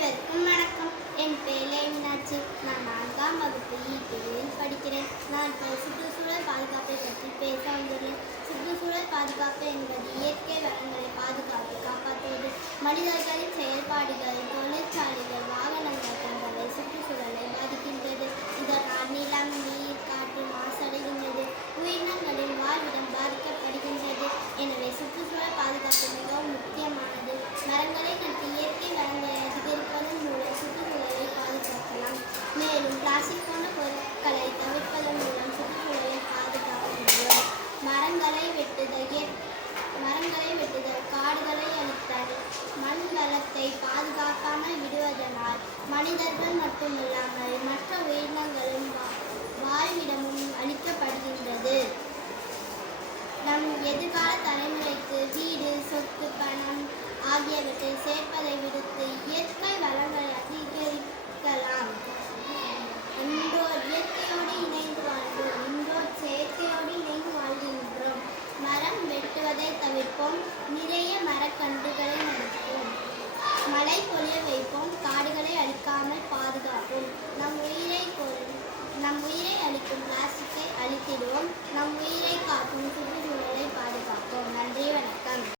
அனைவருக்கும் வணக்கம். என் பேர் மீனாட்சி. நான் 4ஆம் வகுப்பு பிரிவில் படிக்கிறேன். நான் சுற்றுச்சூழல் பாதுகாப்பை பற்றி பேச வந்துள்ளேன். சுற்றுச்சூழல் பாதுகாப்பு என்பது இயற்கை வளங்களை பாதுகாப்பு காப்பாற்றுவது. மனிதர்களின் செயல்பாடுகள், தொழிற்சாலைகள், வாகனங்கள் போன்றவை சுற்றுச்சூழலை பாதிக்கின்றது. இதனால் நிலம், நீர், காற்று மாசடைகின்றது. உயிரினங்களின் வாழ்விடம் பாதிக்கப்படுகின்றது. எனவே சுற்றுச்சூழல் பாதுகாப்பு மிகவும் முக்கியமானது. மரங்களை நட்டு இயற்கை வளங்களை அதிகரிப்பதன் மூலம் சுற்றுச்சூழலை பாதுகாக்கலாம். மேலும் பிளாஸ்டிக் போன்ற பொருட்களை தவிர்ப்பதன் மூலம் சுற்றுச்சூழலை பாதுகாக்க முடியும். மரங்களை வெட்டுதல், காடுகளை அழித்தல், மண் வளத்தை பாதுகாக்காமல் விடுவதனால் மனிதர்கள் மட்டுமில்லாமல் மற்ற உயிரினங்களும் வாழ்விடமும் அழிக்கப்படுகின்றது. நம் எதிர்கால தலைமுறைக்கு வீடு, சொத்து, பணம் ஆகியவற்றை சேர்ப்பதை விடுத்து இயற்கை வளங்களை அதிகரிக்கலாம். இயற்கையோடு இணைந்து வாழ்வோம். இன்றோர் செயற்கையோடு இணைந்து வாழ்கின்றோம். மரம் வெட்டுவதை தவிர்ப்போம். நிறைய மரக்கன்றுகளை நடுவோம். மழை பொழிய வைப்போம். காடுகளை அழிக்காமல் பாதுகாப்போம். நம் உயிரை அழிக்கும் பிளாஸ்டிக்கை அழித்திடுவோம். நம் உயிரை காக்கும் சுற்றுச்சூழலை பாதுகாப்போம். நன்றி, வணக்கம்.